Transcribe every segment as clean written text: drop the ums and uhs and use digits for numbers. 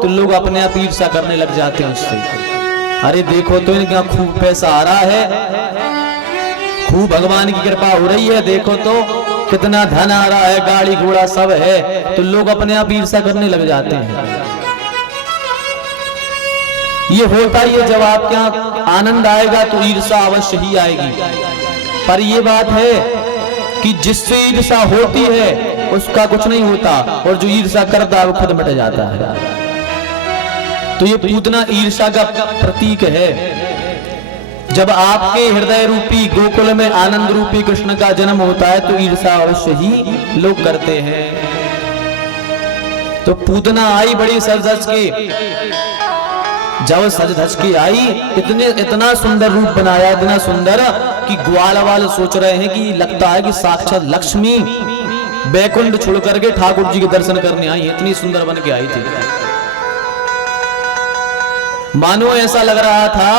तो लोग अपने आप ईर्ष्या करने लग जाते हैं उससे। अरे देखो तो इनका खूब पैसा आ रहा है, खूब भगवान की कृपा हो रही है, देखो तो कितना धन आ रहा है, गाड़ी घोड़ा सब है, तो लोग अपने आप ईर्ष्या करने लग जाते हैं। ये होता ही है, जब आपके यहाँ आनंद आएगा तो ईर्ष्या अवश्य ही आएगी। पर ये बात है कि जिससे ईर्ष्या होती है उसका कुछ नहीं होता, और जो ईर्ष्या करता है वो खुद मिट जाता है। तो ये पूतना ईर्ष्या का प्रतीक है। जब आपके हृदय रूपी गोकुल में आनंद रूपी कृष्ण का जन्म होता है तो ईर्ष्या अवश्य ही लोग करते हैं। तो पूतना आई बड़ी सज धज के, जब सज धज के आई इतना सुंदर रूप बनाया, इतना सुंदर कि ग्वाल वाल सोच रहे हैं कि लगता है कि साक्षात लक्ष्मी बैकुंठ छोड़ करके ठाकुर जी के दर्शन करने आई, इतनी सुंदर बन के आई थी। मानो ऐसा लग रहा था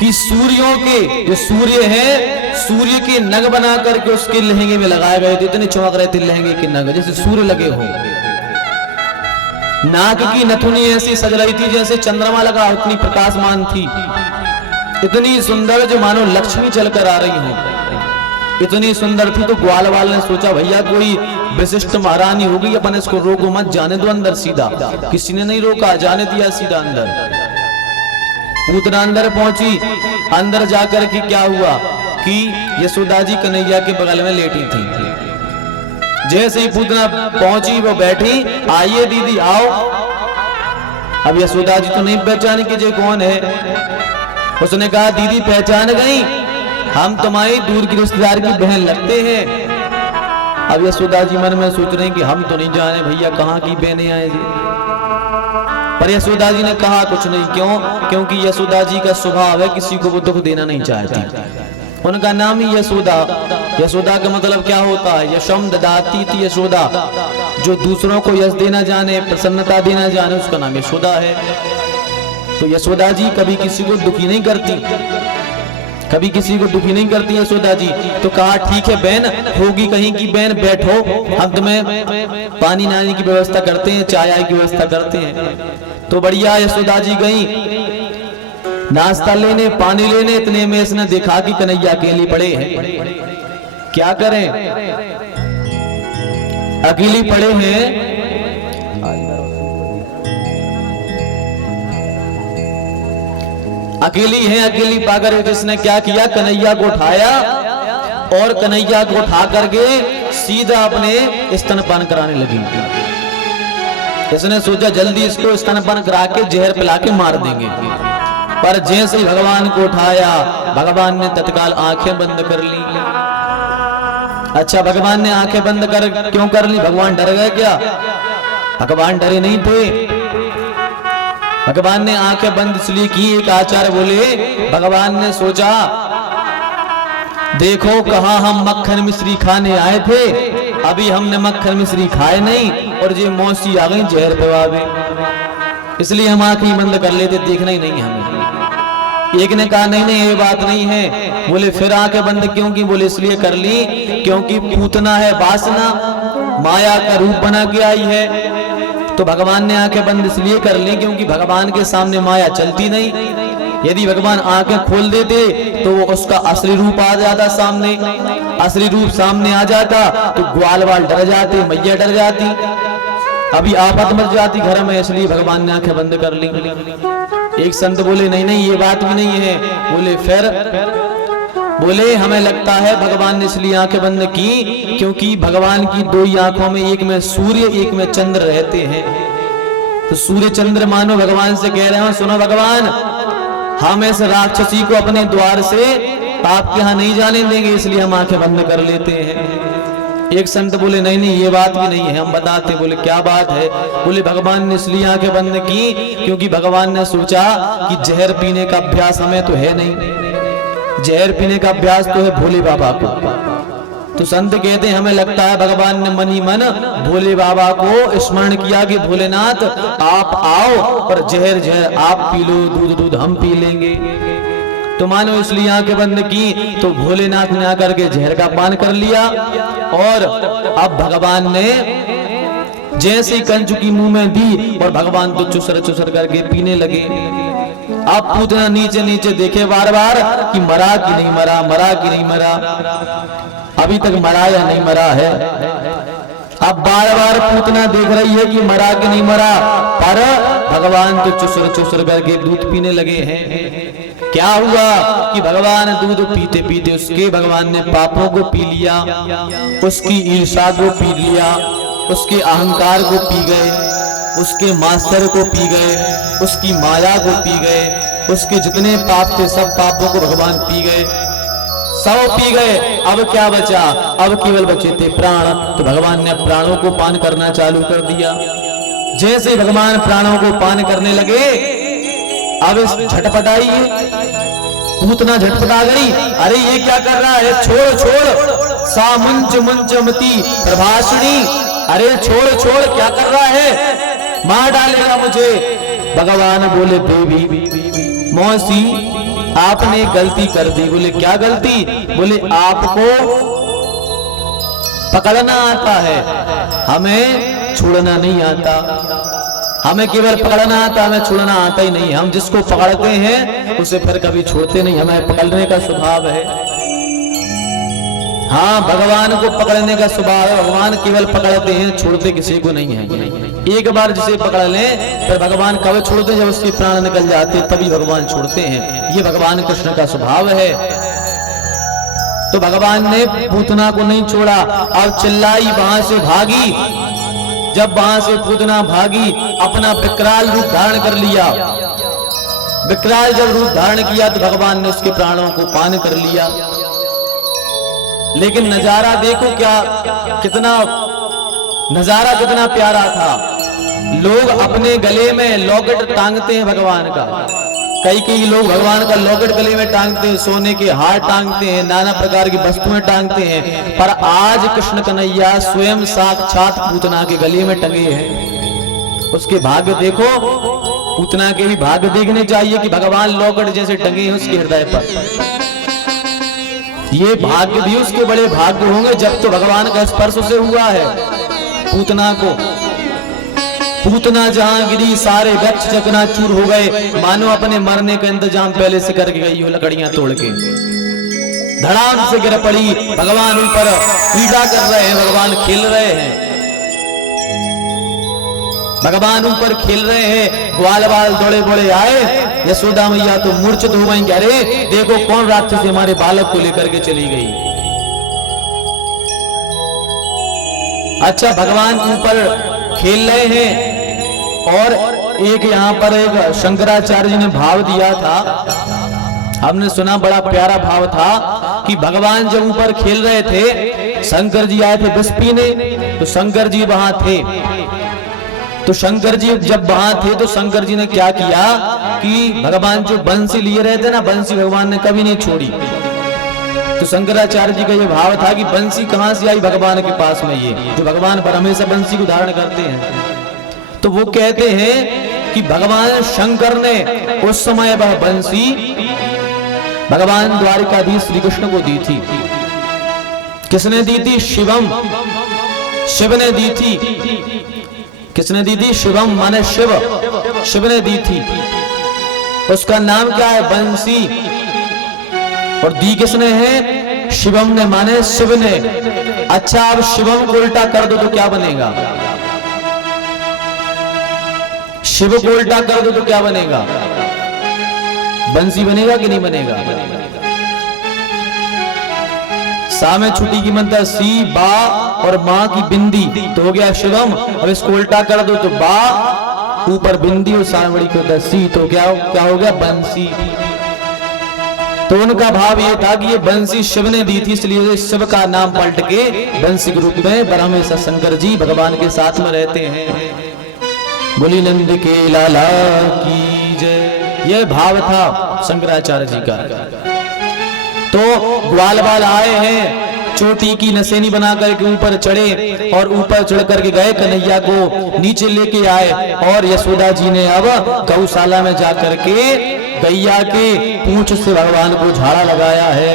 कि सूर्यों के, जो सूर्य है, सूर्य के नग बना करके उसके लहंगे में लगाए गए थे, इतने चमक रहे थे लहंगे के नग, जैसे सूर्य लगे हो। नाक की नथुनी ऐसी सज रही थी जैसे चंद्रमा लगा, उतनी प्रकाशमान थी, इतनी सुंदर जो मानो लक्ष्मी चलकर आ रही हो, इतनी सुंदर थी। तो ग्वाल वाल ने सोचा भैया कोई विशिष्ट महारानी होगी, अपन इसको रोको मत, जाने दो अंदर सीधा। किसी ने नहीं रोका, जाने दिया सीधा अंदर। पूतना अंदर पहुंची, अंदर जाकर के क्या हुआ कि यशोदा जी कन्हैया के बगल में लेटी थी। जैसे ही पूतना पहुंची वो बैठी, आइए दीदी आओ। अब यशोदा जी तो नहीं पहचाने कि ये कौन है। उसने कहा दीदी पहचान गई, हम तुम्हारी दूर की रिश्तेदार की बहन लगते हैं। अब यशोदा जी मन में सोच रहे हैं कि हम तो नहीं जाने भैया कहाँ की बहनें आए जी। पर यशोदा जी ने कहा कुछ नहीं। क्यों? क्योंकि यशोदा जी का स्वभाव है किसी को वो दुख देना नहीं चाहती। उनका नाम ही यशोदा। यशोदा का मतलब क्या होता है? यशम ददाती थी यशोदा, जो दूसरों को यश देना जाने, प्रसन्नता देना जाने, उसका नाम यशोदा है। तो यशोदा जी कभी किसी को दुखी नहीं करती, कभी किसी को दुखी नहीं करती यशोदा जी। तो कहा ठीक है बहन, होगी कहीं की बहन, बैठो, हम तुम्हें पानी नानी की व्यवस्था करते हैं, चाय की व्यवस्था करते हैं। तो बढ़िया यशोदा जी गई नाश्ता लेने, पानी लेने। इतने में इसने देखा कि कन्हैया अकेली पड़े हैं। क्या करें, अकेली पड़े हैं। अकेली है, अकेली पाकर जिसने क्या किया, कन्हैया को उठाया और कन्हैया को उठा करके सीधा अपने स्तनपान कराने लगी। इसने सोचा जल्दी इसको स्तनपान करा के जहर पिला के मार देंगे। पर जैसे ही भगवान को उठाया, भगवान ने तत्काल आंखें बंद कर ली। अच्छा, भगवान ने आंखें बंद कर क्यों कर ली? भगवान डर गए क्या? भगवान डरे नहीं थे। भगवान ने आंखें बंद इसलिए की, एक आचार्य बोले भगवान ने सोचा देखो कहाँ हम मक्खन मिश्री खाने आए थे, अभी हमने मक्खन मिश्री खाए नहीं और ये मौसी आ गई जहर पिलावे, इसलिए हम आंखें बंद कर लेते, देखना ही नहीं हमें। एक ने कहा नहीं नहीं ये बात नहीं है। बोले फिर आंखें बंद क्यों की? बोले इसलिए कर ली क्योंकि पूतना है वासना, माया का रूप बना के आई है। तो भगवान ने आंखें बंद इसलिए कर ली क्योंकि भगवान के सामने माया चलती नहीं। यदि भगवान आंखें खोल देते तो वो उसका असली रूप आ जाता सामने, असली रूप सामने आ जाता तो ग्वाल वाल डर जाते, मैया डर जाती, अभी आफत मच जाती घर में, इसलिए भगवान ने आंखें बंद कर ली। एक संत बोले नहीं नहीं ये बात भी नहीं है। बोले फिर? बोले हमें लगता है भगवान ने इसलिए आंखें बंद की क्योंकि भगवान की दो ही आंखों में, एक में सूर्य एक में चंद्र रहते हैं। तो सूर्य चंद्र मानो भगवान से कह रहे हो सुनो भगवान, हम इस राक्षसी को अपने द्वार से आपके यहाँ नहीं जाने देंगे, इसलिए हम आंखें बंद कर लेते हैं। एक संत बोले नहीं नहीं ये बात भी नहीं है, हम बताते। बोले क्या बात है? बोले भगवान ने इसलिए आंखें बंद की क्योंकि भगवान ने सोचा कि जहर पीने का अभ्यास हमें तो है नहीं, जहर पीने का अभ्यास तो है भोले बाबा को। तो संत कहते हैं हमें लगता है भगवान ने मन ही मन भोले बाबा को स्मरण किया कि भोलेनाथ आप आओ और जहर जहर आप पी लो, दूध दूध हम पी लेंगे। तो मानो इसलिए आंखें बंद की तो भोलेनाथ ने आकर के जहर का पान कर लिया और अब भगवान ने जैसे ही कंचुकी मुंह में दी और भगवान तो चुसर चुसर करके पीने लगे। अब पूतना नीचे नीचे देखे बार बार कि मरा कि नहीं मरा, मरा कि नहीं मरा, अभी तक मरा या नहीं मरा है। अब बार बार पूतना देख रही है कि मरा कि नहीं मरा, पर भगवान तो चुसर चुसर करके दूध पीने लगे हैं। क्या हुआ कि भगवान दूध पीते पीते उसके भगवान ने पापों को पी लिया, उसकी ईर्ष्या को पी लिया, उसके अहंकार को पी गए, उसके मास्टर को पी गए, उसकी माया को पी गए, उसके जितने पाप थे सब पापों को भगवान पी गए, सब पी गए। अब क्या बचा, अब केवल बचे थे प्राण। तो भगवान ने प्राणों को पान करना चालू कर दिया। जैसे भगवान प्राणों को पान करने लगे, अब झटपटाई पूतना झटपटा गई, अरे ये क्या कर रहा है, छोड़ छोड़, सा मंच मंचमती प्रभाषणी, अरे छोड़ छोड़, क्या कर रहा है, मार डालेगा मुझे। भगवान बोले बेबी मौसी आपने गलती कर दी। बोले क्या गलती, बोले आपको पकड़ना आता है, हमें छोड़ना नहीं आता। हमें केवल पकड़ना आता, हमें छोड़ना आता ही नहीं। हम जिसको पकड़ते हैं उसे फिर कभी छोड़ते नहीं, हमें पकड़ने का स्वभाव है। हाँ, भगवान को पकड़ने का स्वभाव है, भगवान केवल पकड़ते हैं, छोड़ते किसी को नहीं है। एक बार जिसे पकड़ लें फिर भगवान कब छोड़ते, जब उसके प्राण निकल जाते तभी भगवान छोड़ते हैं। ये भगवान कृष्ण का स्वभाव है। तो भगवान ने पूतना को नहीं छोड़ा। अब चिल्लाई, वहां से भागी। जब वहां से पूतना भागी, अपना विकराल रूप धारण कर लिया। विकराल जब रूप धारण किया तो भगवान ने उसके प्राणों को पान कर लिया। लेकिन नजारा देखो, क्या कितना नजारा कितना प्यारा था। लोग अपने गले में लॉकेट टांगते हैं भगवान का, कई लोग भगवान का लॉकेट गले में टांगते हैं, सोने के हार टांगते हैं, नाना प्रकार की वस्तुएं टांगते हैं। पर आज कृष्ण कन्हैया स्वयं साक्षात पूतना के गले में टंगे हैं। उसके भाग्य देखो, पूतना के भी भाग्य देखने चाहिए कि भगवान लॉकेट जैसे टंगे हैं उसके हृदय पर। ये भाग्य भी उसके बड़े भाग्य होंगे जब तो भगवान का स्पर्श उसे हुआ है। पूतना को, पूतना जहां गिरी सारे वृक्ष चकनाचूर हो गए, मानो अपने मरने का इंतजाम पहले से करके गई हो, लकड़ियां तोड़ के धड़ाम से गिर पड़ी। भगवान ऊपर पीड़ा कर रहे हैं, भगवान खेल रहे हैं, भगवान ऊपर खेल रहे हैं। ग्वाल बाल दौड़े बड़े आए, यशोदा मैया तो मूर्छित हो गई, अरे देखो कौन राक्षस हमारे बालक को लेकर के चली गई। अच्छा, भगवान ऊपर खेल रहे हैं और एक यहाँ पर एक शंकराचार्य जी ने भाव दिया था, हमने सुना, बड़ा प्यारा भाव था कि भगवान जब ऊपर खेल रहे थे, शंकर जी आए थे विष पीने, तो शंकर जी वहां थे। तो शंकर जी जब वहां थे तो शंकर जी ने क्या किया कि भगवान जो बंसी लिए रहे थे ना, बंसी भगवान ने कभी नहीं छोड़ी। तो शंकराचार्य जी का ये भाव था कि बंसी कहां से आई भगवान के पास में, ये जो भगवान पर हमेशा बंसी को धारण करते हैं। तो वो कहते हैं कि भगवान शंकर ने उस समय वह बंसी भगवान द्वारिकाधीश श्री कृष्ण को दी थी। किसने दी थी? शिवम, शिव ने दी थी। किसने दी थी? शिवम माने शिव, शिव ने दी थी। उसका नाम क्या है? बंसी। और दी किसने है? शिवम ने, माने शिव ने। अच्छा, अब शिवम को उल्टा कर दो तो क्या बनेगा? शिव को उल्टा कर दो तो क्या बनेगा? बंसी बनेगा कि नहीं बनेगा? सा में छुट्टी की मतलब सी, बा और मां की बिंदी, तो हो गया शिवम। अब इसको उल्टा कर दो तो बा ऊपर बिंदी और सामड़ी को सी, तो क्या हो गया? बंसी। तो उनका भाव ये था कि ये बंसी शिव ने दी थी, इसलिए शिव का नाम पलट के बंसी के रूप में हमेशा शंकर जी भगवान के साथ में रहते हैं। बोली नंद के लाला की जय, यह भाव था शंकराचार्य जी का। तो ग्वाल बाल आए हैं, चोटी की नसेनी बना करके ऊपर चढ़े और ऊपर चढ़ करके गए, कन्हैया को नीचे लेके आए। और यशोदा जी ने अब गौशाला में जाकर के गैया के पूंछ से भगवान को झाड़ा लगाया है,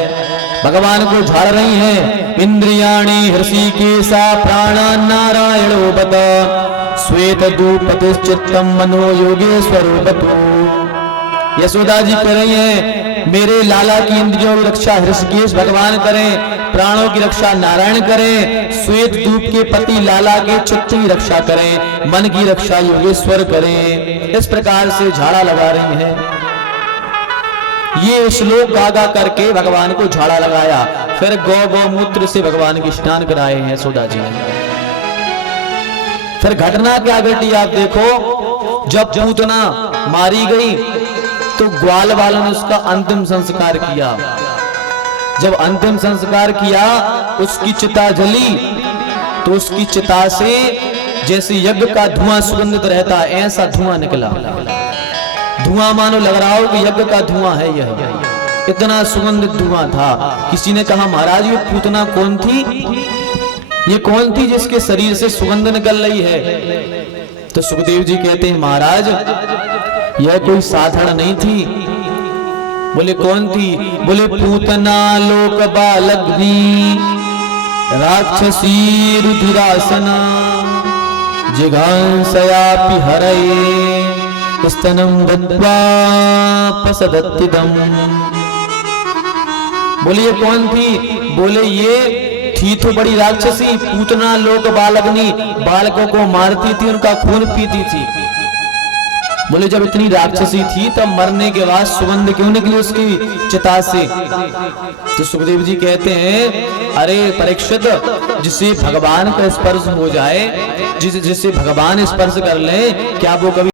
भगवान को झाड़ रही हैं। इंद्रियाणि हृषिकेशा प्राणान् नारायणो बत श्वेत दूपतिश्चित्तम मनो योगेश्वरो। यशोदा जी कह रही हैं मेरे लाला की इंद्रियों की रक्षा ऋषिकेश भगवान करें, प्राणों की रक्षा नारायण करें, श्वेत दूप के पति लाला के चित्त की रक्षा करें, मन की रक्षा योगेश्वर करें। इस प्रकार से झाड़ा लगा रही हैं। ये श्लोक गागा करके भगवान को झाड़ा लगाया, फिर गौमूत्र से भगवान की स्नान कराए हैं यशोदा जी ने। फिर घटना क्या घटी आप देखो, जब पूतना मारी गई तो ग्वाल वालों ने उसका अंतिम संस्कार किया। जब अंतिम संस्कार किया, उसकी चिता जली, तो उसकी चिता से जैसे यज्ञ का धुआं सुगंधित रहता है, ऐसा धुआं निकला। धुआं मानो लग रहा हो कि यज्ञ का धुआं है यह, इतना सुगंधित धुआं था। किसी ने कहा महाराज ये पूतना कौन थी, ये कौन थी जिसके शरीर से सुगंध निकल रही है? तो सुखदेव जी कहते हैं महाराज यह कोई साधारण नहीं थी। बोले कौन थी? बोले पूतना लोक बालग्नि राक्षसी रुधिरासना जिघांसयापि हरये स्तनम दत्वा पसदत्तिदम। बोले ये कौन थी? बोले ये थी तो बड़ी राक्षसी, पूतना लोक बालग्नि, बालकों को मारती थी, उनका खून पीती थी। बोले जब इतनी राक्षसी थी तब मरने के बाद सुगंध क्यों निकली उसकी चिता से? तो सुखदेव जी कहते हैं अरे परीक्षित, जिसे भगवान का स्पर्श हो जाए, जिसे भगवान स्पर्श कर ले, क्या वो कभी